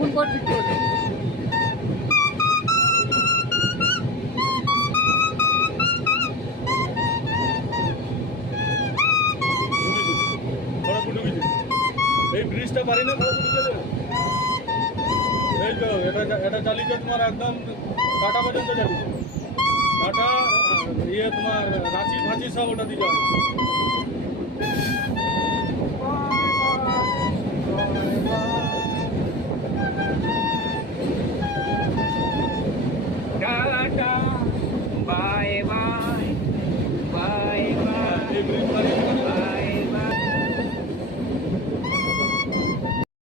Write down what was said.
কখন পর ঠিক করবে? এই ব্রিজটা পারি না এই তো এটা চালিয়ে তোমার একদম কাটা পর্যন্ত যাবে, কাটা ইয়ে তোমার রাঁচি ফাঁচি সব ওটা দিয়ে যাবে।